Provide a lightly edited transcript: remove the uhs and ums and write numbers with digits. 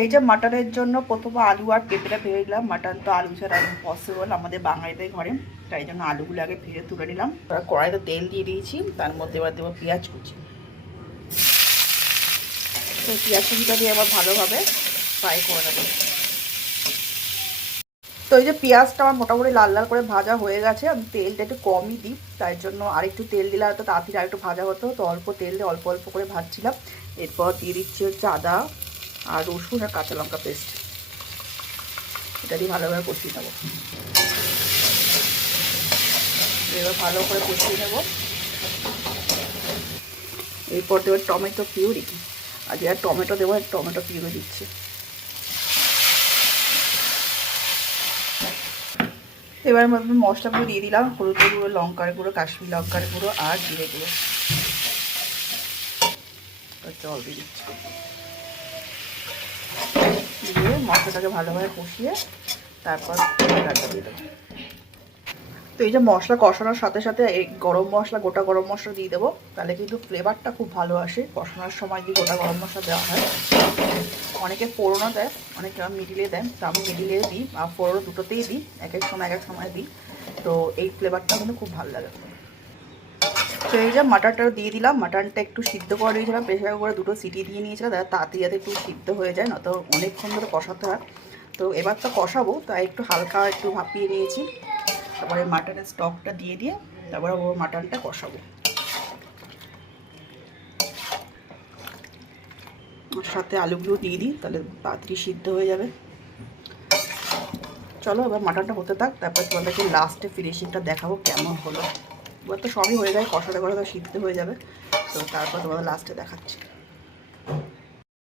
এই যে মাটনের জন্য প্রথমে আলু আর পেঁপেটা ভেজে নিলাম। মাটন তো আলু ছাড়া পসিবল আমাদের বাঙালিদের ঘরে, তাই জন্য আলুগুলো আগে ভেজে তুলে নিলাম। কড়াইতে তেল দিয়ে দিয়েছি, তার মধ্যে এবার দেবো পেঁয়াজ কুচি। তো পেঁয়াজ কুচিটা দিয়ে আবার ভালোভাবে ফ্রাই করে নেবো। তো এই যে পেঁয়াজটা আমার মোটামুটি লাল লাল করে ভাজা হয়ে গেছে। আমি তেলটা একটু কমই দিই, তাই জন্য আরেকটু তেল দিলে হয়তো তাড়াতাড়ি আরেকটু ভাজা হতো। তো অল্প তেল দিয়ে অল্প অল্প করে ভাজছিলাম। এরপর দিয়ে দিচ্ছি হচ্ছে আদা আর রসুন আর কাঁচা লঙ্কা পেস্ট। এটা দিয়ে ভালোভাবে কষিয়ে নেবো। এবার ভালো করে কষিয়ে নেবো। এরপর দেবো টমেটো পিউরি, আর যারা টমেটো দেবো টমেটো পিউরি দিচ্ছি। এবার মধ্যে মশলাগুলো দিয়ে দিলাম, হলুদ গুঁড়ো, লঙ্কার গুঁড়ো, কাশ্মীরি লঙ্কার গুঁড়ো আর জিরে গুঁড়ো। জল দিয়ে দিচ্ছি, দিয়ে মশলাটাকে ভালোভাবে কষিয়ে তারপর ডালটা দিয়ে দেবো। তো এই যে মশলা কষানোর সাথে সাথে এই গরম মশলা, গোটা গরম মশলা দিয়ে দেবো, তাহলে কিন্তু ফ্লেভারটা খুব ভালো আসে। কষানোর সময় যদি গোটা গরম মশলা দেওয়া হয়, অনেকে ফোড়নও দেয়, অনেকে মিডিলে দেয়, তো আমি মিডিলে দিই আর ফোড়ন দুটোতেই দিই, এক এক সময় দিই। তো এই ফ্লেভারটা কিন্তু খুব ভালো লাগে। তো এই যে মাটনটা দিয়ে দিলাম। মাটনটা একটু সিদ্ধ করে দিয়েছিলাম, প্রেশার করে 2টো সিটি দিয়ে নিয়েছিলাম, তাড়াতাড়ি যাতে একটু সিদ্ধ হয়ে যায়, না তো অনেকক্ষণ ধরে কষাতে হয়। তো এবার তো কষাবো, তাই একটু হালকা একটু ভাপিয়ে নিয়েছি। তারপরে মাটনের স্টকটা দিয়ে তারপরে ও মাটনটা কষাবো। ওর সাথে আলুগুলো দিয়ে দিই, তাহলে তাড়াতাড়ি সিদ্ধ হয়ে যাবে। চলো এবার মাটনটা হতে থাক, তারপর তোমাদেরকে লাস্টে ফিনিশিংটা দেখাবো কেমন হলো। এবার তো সবই হয়ে যায়, কষাতে কষাতে সিদ্ধ হয়ে যাবে, তো তারপর তোমাদের লাস্টে দেখাচ্ছি।